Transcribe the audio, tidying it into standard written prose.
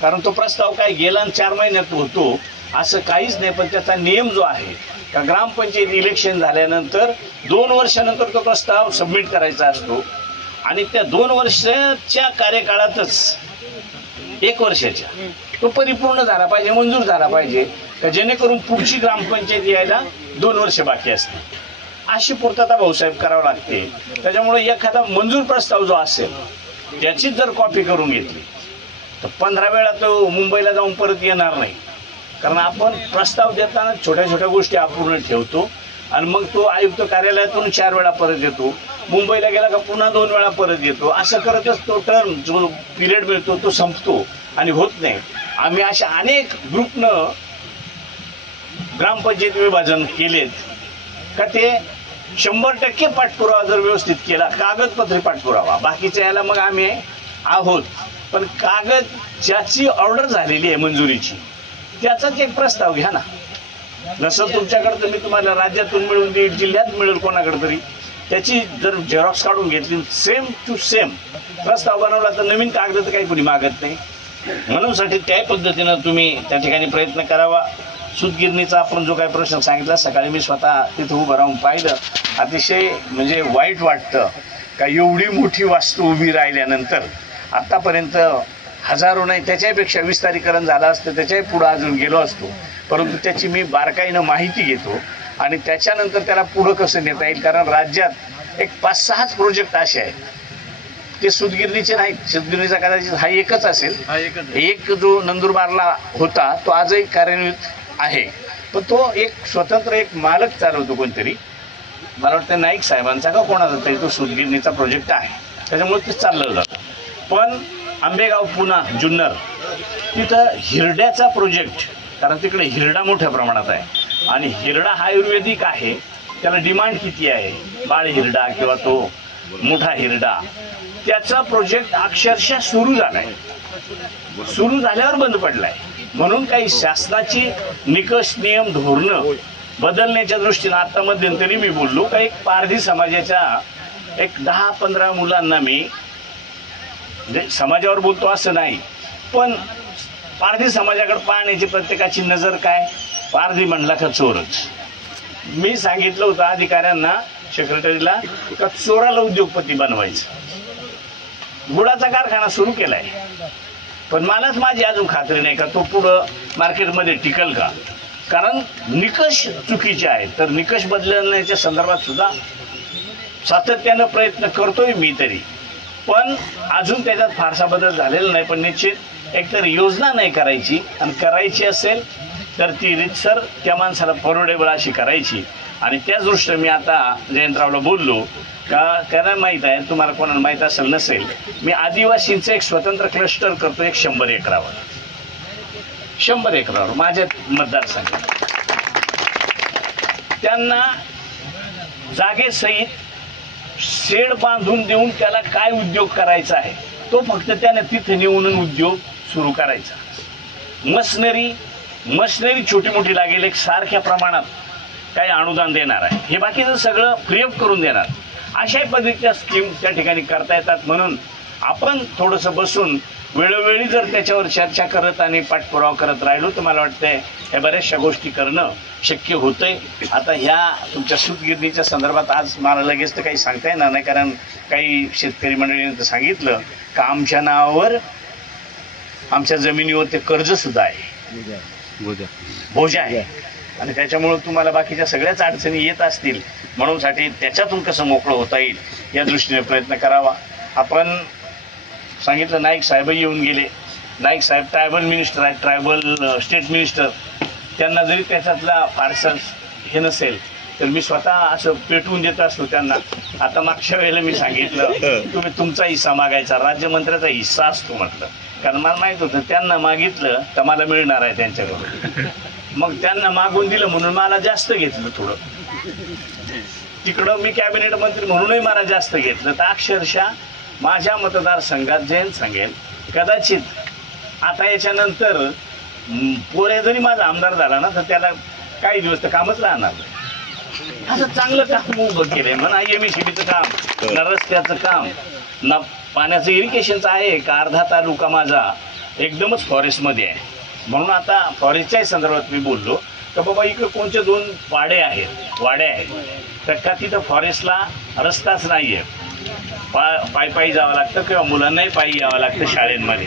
कारण तो प्रस्ताव काय गेला आणि 4 महिन्यात होतो असं काहीच नाही. पण त्याचा नियम जो आहे का ग्रामपंचायत इलेक्शन झाल्यानंतर 2 वर्षानंतर तो प्रस्ताव सबमिट करायचा असतो आणि त्या 2 वर्षाच्या कार्यकाळातच 1 वर्षाच्या तो परिपूर्ण झाला पाहिजे, मंजूर झाला पाहिजे, का जेणेकरून पुढची ग्रामपंचायत यायला 2 वर्ष बाकी असते. अशी पूर्तता भाऊसाहेब करावं लागते. त्याच्यामुळे एखादा मंजूर प्रस्ताव जो असेल त्याचीच जर कॉपी करून घेतली तर 15 वेळा तो मुंबईला जाऊन परत येणार नाही. कारण आपण प्रस्ताव देताना छोट्या छोट्या गोष्टी अपूर्ण ठेवतो आणि मग तो आयुक्त कार्यालयातून 4 वेळा परत येतो, मुंबईला गेला का पुन्हा 2 वेळा परत येतो. असं करतच तो टर्म जो पिरियड मिळतो तो संपतो आणि होत नाही. आम्ही अशा अनेक ग्रुपनं ग्रामपंचायत विभाजन केलेत का ते 100% पाठपुरावा जर व्यवस्थित केला, कागदपत्री पाठपुरावा, बाकीच्या याला मग आम्ही आहोत. पण कागद ज्याची ऑर्डर झालेली आहे मंजुरीची त्याचाच एक प्रस्ताव घ्या ना. नसेल तुमच्याकडे तर मी तुम्हाला राज्यातून मिळून देईल, जिल्ह्यात मिळेल कोणाकडे तरी, त्याची जर झेरॉक्स काढून घेतली सेम टू सेम प्रस्ताव बनवला तर नवीन कागद काही कोणी मागत नाही. म्हणून साठी त्या पद्धतीनं तुम्ही त्या ठिकाणी प्रयत्न करावा. सूतगिरणीचा आपण जो काही प्रश्न सांगितला, सकाळी मी स्वतः तिथं उभं राहून पाहिलं. अतिशय म्हणजे वाईट वाटतं का एवढी मोठी वास्तू उभी राहिल्यानंतर आतापर्यंत हजारो नाही त्याच्यापेक्षा विस्तारीकरण झालं असतं, त्याच्याही पुढं अजून गेलो असतो. परंतु त्याची मी बारकाईनं माहिती घेतो आणि त्याच्यानंतर त्याला पुढं कसं नेता येईल. कारण राज्यात एक 5-6 प्रोजेक्ट असे आहेत, ते सूतगिरणीचे नाहीत. सूतगिरणीचा कदाचित हा एकच असेल. एक जो नंदुरबारला होता तो आजही कार्यान्वित आहे, पण तो एक स्वतंत्र एक मालक चालवतो कोणतरी, मला वाटतं नाईक साहेबांचा का कोणाचा तरी तो सूतगिरणीचा प्रोजेक्ट आहे, त्याच्यामुळे ते चाललं जातं. पण आंबेगाव पुणा जुन्नर तिथं हिरड्याचा प्रोजेक्ट, कारण तिकडे हिरडा मोठ्या प्रमाणात आहे आणि हिरडा हा आयुर्वेदिक आहे, त्याला डिमांड किती आहे, बाळ हिरडा किंवा तो मोठा हिरडा, त्याचा प्रोजेक्ट अक्षरशः सुरू झालाय. सुरू झाल्यावर बंद पडलाय. म्हणून काही शासनाची निकष नियम धोरणं बदलण्याच्या दृष्टीनं आता मध्यंतरी मी बोललो का एक पारधी समाजाच्या एक 10-15 मुलांना मी म्हणजे समाजावर बोलतो असं नाही, पण पारधी समाजाकडे पाहण्याची प्रत्येकाची नजर काय, पारधी म्हणला का चोरच. मी सांगितलं होतं अधिकाऱ्यांना, सेक्रेटरीला, का चोराला उद्योगपती बनवायचं. गुळाचा कारखाना सुरू केलाय, पण मलाच माझी अजून खात्री नाही का तो पुढं मार्केटमध्ये टिकल का. कारण निकष चुकीचे आहेत. तर निकष बदलण्याच्या संदर्भात सुद्धा सातत्यानं प्रयत्न करतोय मी तरी, पण अजून त्याच्यात फारसा बदल झालेला नाही. पण निश्चित एकतर योजना नाही करायची, आणि करायची असेल तर ती रीतसर त्या माणसाला परवडेबल अशी करायची. आणि त्याच दृष्टीने मी आता जयंतरावला बोललो का त्यांना माहीत आहे, तुम्हाला कोणाला माहीत असेल नसेल, मी आदिवासींचं एक स्वतंत्र क्लस्टर करतो एक 100 एकरावर. 100 एकरावर माझ्या मतदारसंघात त्यांना जागेसहित शेड बांधून देऊन त्याला काय उद्योग करायचा आहे तो फक्त त्याने तिथे नेऊन उद्योग सुरू करायचा. मशनरी छोटी मोठी लागेल, एक सारख्या प्रमाणात काही अनुदान देणार आहे, हे बाकीचं सगळं फ्री ऑफ करून देणार. अशा पद्धतीच्या स्कीम त्या ठिकाणी करता येतात. म्हणून आपण थोडंसं बसून वेळोवेळी जर त्याच्यावर चर्चा करत आणि पाठपुरावा करत राहिलो तर मला वाटतंय हे बऱ्याचशा गोष्टी करणं शक्य होतंय. आता ह्या तुमच्या सूतगिरणीच्या संदर्भात आज मला लगेच तर काही सांगता येणार नाही, कारण काही शेतकरी मंडळींनी तर सांगितलं का आमच्या नावावर आमच्या जमिनीवर ते कर्ज सुद्धा आहे, बोजा आहे, आणि त्याच्यामुळं तुम्हाला बाकीच्या सगळ्याच अडचणी येत असतील. म्हणून साठी त्याच्यातून कसं मोकळं होता येईल या दृष्टीने प्रयत्न करावा. आपण सांगितलं नाईक साहेबही येऊन गेले. नाईक साहेब ट्रायबल मिनिस्टर आहेत, ट्रायबल स्टेट मिनिस्टर. त्यांना जरी त्याच्यातला फारसा हे नसेल तर मी स्वतः असं पेटवून देत असतो त्यांना. आता मागच्या वेळेला मी सांगितलं तुम्ही तुमचा हिस्सा मागायचा, राज्यमंत्र्याचा हिस्सा असतो म्हटलं, कारण मला माहीत होतं त्यांना मागितलं तर मला मिळणार आहे त्यांच्याकडून. मग त्यांना मागून दिलं म्हणून मला जास्त घेतलं थोडं. तिकडं मी कॅबिनेट मंत्री म्हणूनही मला जास्त घेतलं. तर अक्षरशः माझ्या मतदारसंघात जयंत सांगेल कदाचित आता याच्यानंतर पोरे जरी माझा आमदार झाला ना तर त्याला काही दिवस तर कामच राहणार नाही. असं चांगलं काम उभं केलंय म्हणा. एमएससीबीचं काम, ना रस्त्याचं काम, ना पाण्याचं इरिगेशनचं आहे का. अर्धा तालुका माझा एकदमच फॉरेस्टमध्ये आहे. म्हणून आता फॉरेस्टच्याही संदर्भात मी बोललो तर बाबा इकडे कोणते 2 वाड्या आहेत तर का तिथं फॉरेस्टला रस्ताच नाही आहे, पायी जावं लागतं किंवा मुलांनाही पायी यावं लागतं शाळेमध्ये.